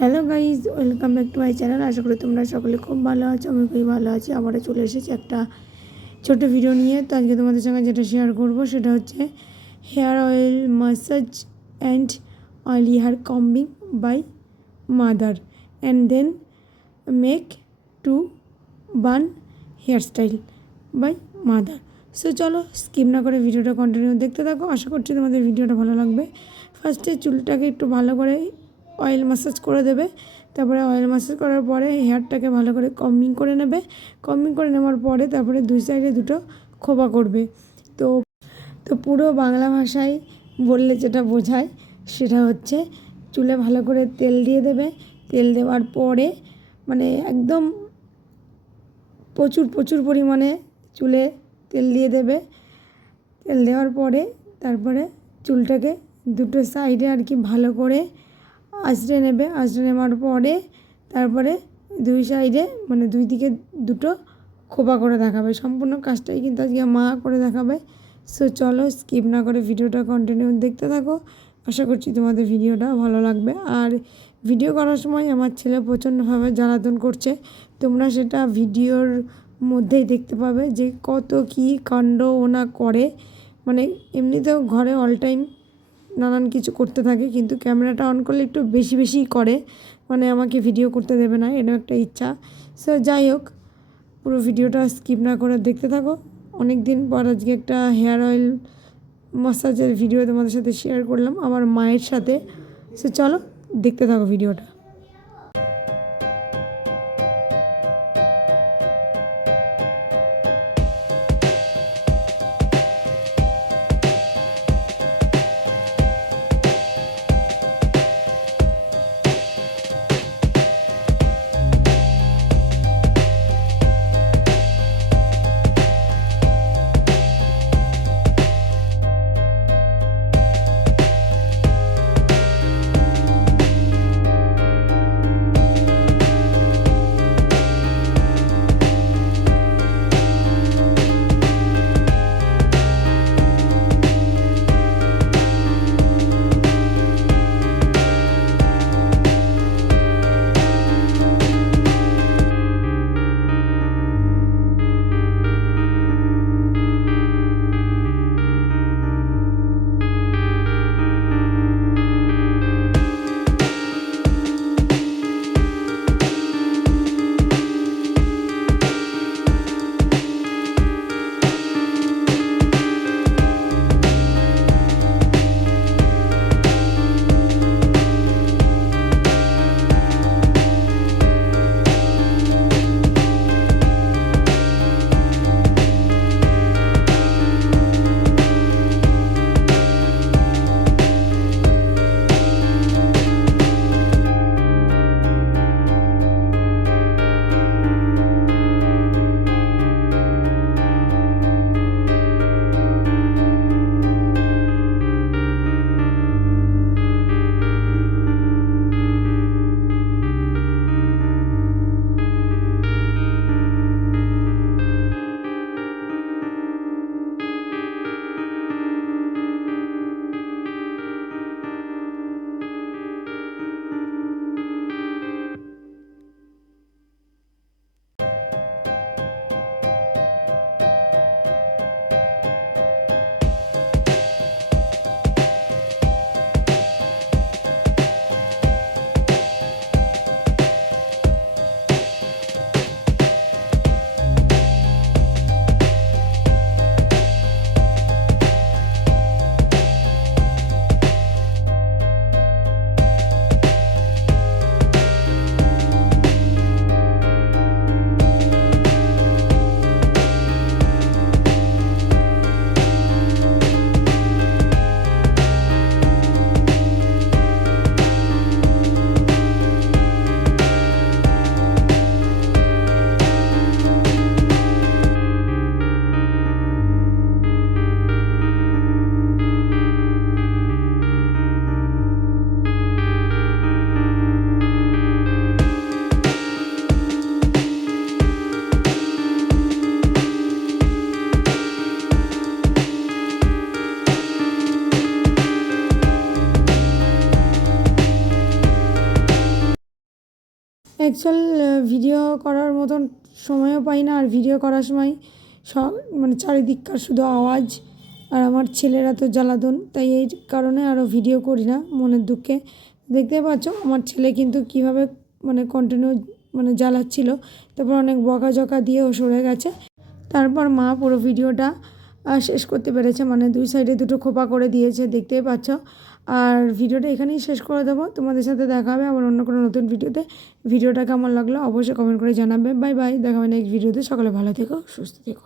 Hello guys, welcome back to my channel. আশা করি তোমরা সকলে খুব ভালো আছো। আমি খুবই ভালো আছি। আবারও চলে এসেছি একটা ছোটো ভিডিও নিয়ে। তো আজকে তোমাদের সঙ্গে যেটা শেয়ার করব সেটা হচ্ছে hair oil massage and oily hair combing by mother and then make two bun hairstyle by mother. So চলো স্কিপ না করে ভিডিওটা কন্টিনিউ দেখতে থাকো। আশা করছি তোমাদের ভিডিওটা ভালো লাগবে। ফার্স্টে চুলটাকে একটু ভালো করে অয়েল ম্যাসাজ করে দেবে। তারপরে অয়েল ম্যাসাজ করার পরে হেয়ারটাকে ভালো করে কম্বিং করে নেবে। কম্বিং করে নেওয়ার পরে তারপরে দুই সাইডে দুটো খোপা করবে। তো তো পুরো বাংলা ভাষায় বললে যেটা বোঝায় সেটা হচ্ছে চুলে ভালো করে তেল দিয়ে দেবে। তেল দেওয়ার পরে মানে একদম প্রচুর প্রচুর পরিমাণে চুলে তেল দিয়ে দেবে। তেল দেওয়ার পরে তারপরে চুলটাকে দুটো সাইডে আর কি ভালো করে আঁচড়ে নেবে। আঁচড়ে নেওয়ার পরে তারপরে দুই সাইডে মানে দুই দিকে দুটো খোপা করে দেখাবে। সম্পূর্ণ কাজটাই কিন্তু আজকে মা করে দেখাবে। সো চলো স্কিপ না করে ভিডিওটা কন্টিনিউ দেখতে থাকো। আশা করছি তোমাদের ভিডিওটা ভালো লাগবে। আর ভিডিও করার সময় আমার ছেলে প্রচণ্ডভাবে জ্বালাতন করছে। তোমরা সেটা ভিডিওর মধ্যেই দেখতে পাবে যে কত কী কাণ্ড ওনা করে। মানে এমনিতেও ঘরে অল টাইম নানান কিছু করতে থাকে, কিন্তু ক্যামেরাটা অন করলে একটু বেশি বেশিই করে। মানে আমাকে ভিডিও করতে দেবে না, এটা একটা ইচ্ছা। সো যাই হোক, পুরো ভিডিওটা স্কিপ না করে দেখতে থাকো। অনেক দিন পর আজকে একটা হেয়ার অয়েল ম্যাসাজের ভিডিও তোমাদের সাথে শেয়ার করলাম আমার মায়ের সাথে। সো চলো দেখতে থাকো ভিডিওটা। অ্যাকচুয়াল ভিডিও করার মতন সময়ও পাই না, আর ভিডিও করার সময় সব মানে চারিদিককার শুধু আওয়াজ আর আমার ছেলেরা তো জ্বালাতন, তাই এই কারণে আরও ভিডিও করি না মনের দুঃখে। দেখতে পাচ্ছ আমার ছেলে কিন্তু কীভাবে মানে কন্টিনিউ মানে জ্বালাচ্ছিল, তারপর অনেক বকাঝকা দিয়ে ও সরে গেছে। তারপর মা পুরো ভিডিওটা শেষ করতে পেরেছে, মানে দুই সাইডে দুটো খোপা করে দিয়েছে, দেখতেই পাচ্ছ। আর ভিডিওটা এখানেই শেষ করে দেবো, তোমাদের সাথে দেখা হবে আবার অন্য কোনো নতুন ভিডিওতে। ভিডিওটা কেমন লাগলো অবশ্যই কমেন্ট করে জানাবে। বাই বাই, দেখা হবে নেক্সট ভিডিওতে। সকলে ভালো থেকো, সুস্থ থেকো।